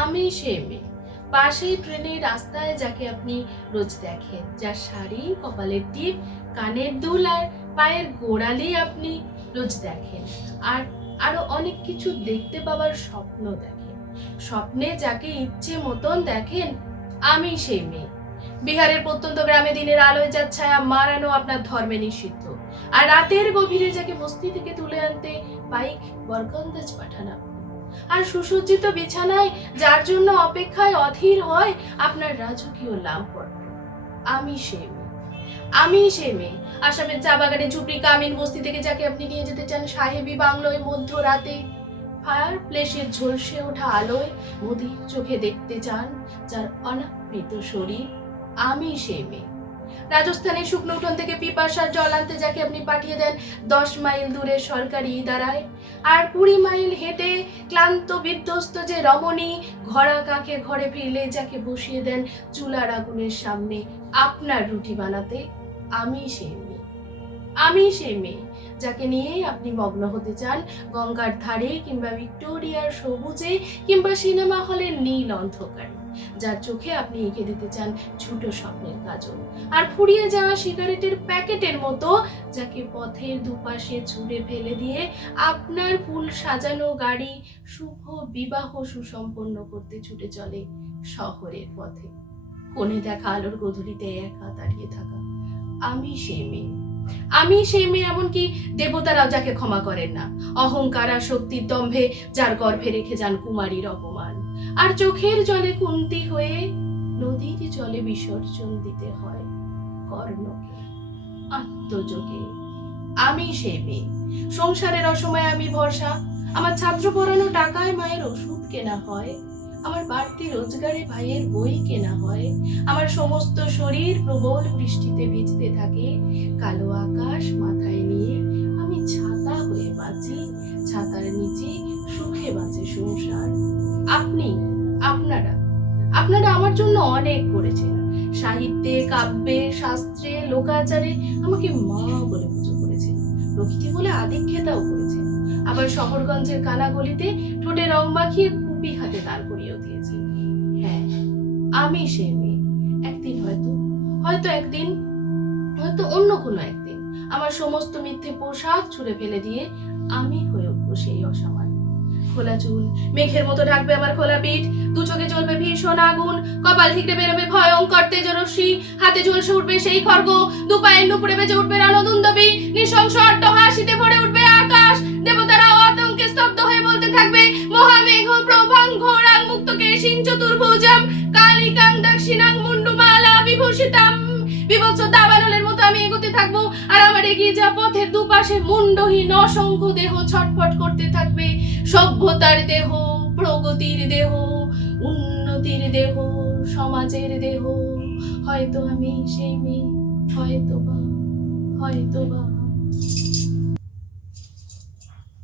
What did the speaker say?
আমি সে মেয়ে, পাশেই ট্রেনের রাস্তায় যাকে আপনি রোজ দেখেন, যার শাড়ি, কপালের টিপ, কানের দুল আর পায়ের গোড়ালি আপনি রোজ দেখেন, আর আরো অনেক কিছু দেখতে পাবার স্বপ্ন দেখেন। স্বপ্নে যাকে ইচ্ছে মতন দেখেন, আমি সেই মেয়ে। বিহারের প্রত্যন্ত গ্রামে দিনের আলোয় যার ছায়া মারানো আপনার ধর্মে নিষিদ্ধ, আর রাতের গভীরে যাকে বস্তি থেকে তুলে আনতে বাইক বরকন্দাজ পাঠান আপনি। আর সুসজ্জিত বিছানায় যার জন্য অপেক্ষায় অধীর হয় আপনার রাজকীয় লামপট্ট, আমি সে মেয়ে। আমি সে মেয়ে, আসামের চা বাগানে ঝুপড়ি কামিন বস্তি থেকে যাকে আপনি নিয়ে যেতে চান সাহেবি বাংলোয় মধ্যরাতে, ফায়ার প্লেসের ঝলসে ওঠা আলোয় মোদির চোখে দেখতে চান যার অনাবৃত শরীর, আমি সে মেয়ে। রাজস্থানের শুকনো উঠোন থেকে পিপাসার জল আনতে যাকে আপনি পাঠিয়ে দেন 10 মাইল দূরে সরকারি ইদারায়, আর 20 মাইল হেঁটে ক্লান্ত বিধ্বস্ত যে রমণী ঘরা কাকে ঘরে ফিরলে যাকে বসিয়ে দেন চুলার আগুনের সামনে আপনার রুটি বানাতে, আমি সে মেয়ে। আমি সে মেয়ে যাকে নিয়ে আপনি মগ্ন হতে চান গঙ্গার ধারে কিংবা ভিক্টোরিয়ার সবুজে কিংবা সিনেমা হলের নীল অন্ধকারে, যার চোখে আপনি এঁকে দিতে চান ছোট স্বপ্নের কাজল, আর ফুরিয়ে যাওয়া সিগারেটের প্যাকেটের মতো যাকে পথের দুপাশে ছুঁড়ে ফেলে দিয়ে আপনার ফুল সাজানো গাড়ি শুভ বিবাহ সুসম্পন্ন করতে ছুটে চলে শহরের পথে। কোণে দেখা আলোর গধূলিতে একা দাঁড়িয়ে থাকা, আমি সে মেয়ে। আমি সেই মেয়ে, এমনকি দেবতারাও যাকে ক্ষমা করেন না, অহংকার আর শক্তির দম্ভে যার গর্ভে রেখে যান কুমারীর অপমান, আর চোখের জলে কুন্তি হয়ে নদীর জলে বিসর্জন দিতে হয় কর্ণকে আত্মযোগে। আমি সেই মেয়ে, সংসারের অসময়ে আমি ভরসা, আমার ছাত্র পড়ানো টাকায় মায়ের ওষুধ কেনা হয়, আমার বাড়তি রোজগারে ভাইয়ের বই কেনা হয়, আমার সমস্ত শরীর প্রবল বৃষ্টিতে ভিজতে থাকে, কালো আকাশ মাথায় নিয়ে আমি ছাতা হয়ে বাঁচি, ছাতার নিচে সুখে বাঁচে সংসার। আপনি, আপনারা আপনারা আমার জন্য অনেক করেছেন, সাহিত্যে, কাব্যে, শাস্ত্রে, লোকাচারে আমাকে মা বলে পুজো করেছেন, প্রকৃতি বলে আদিক্ষেতাও করেছেন, আবার শহরগঞ্জের কানাগলিতে ঠোঁটে রং মাখিয়ে কুপি হাতে দাঁড় করিয়েও দিয়েছেন। হ্যাঁ, আমি সে মেয়ে। একদিন হয়তো একদিন, হয়তো অন্য কোনো একদিন আমার সমস্ত মিথ্যে পোশাক ছুঁড়ে ফেলে দিয়ে আমি হয়ে উঠবো সেই অসামান্য। খোলা চুল মেঘের মতো ঢাকবে আমার খোলা পিঠ, দু চোখে জ্বলবে ভীষণ আগুন, কপাল ঠিকরে বেরোবে ভয়ঙ্কর তেজরশ্মি, হাতে ঝলসে উঠবে সেই খড়গ, দু পায়ের নুপুরে বেজে উঠবে রণদুন্দবী, নৃশংস অট্টহাসিতে ভরে উঠবে আকাশ, দেবতারাও আতঙ্কে স্তব্ধ হয়ে বলতে থাকবে মহামেঘ প্রভাং ঘোরাং মুক্তকেশিং চতুর্ভুজাম কালিকাং দক্ষিণাং মুন্ডুমালা বিভূষিতাম। বিভৎস দাবানলের মতো আমি এগোতে থাকবো, আর আমার এগিয়ে যাওয়া পথের দুপাশে মুন্ডহীন অসংখ্য দেহ ছটফট করতে থাকবে, সভ্যতার দেহ, প্রগতির দেহ, উন্নতির দেহ, সমাজের দেহ। হয়তো আমি সেই মেয়ে, হয়তো বা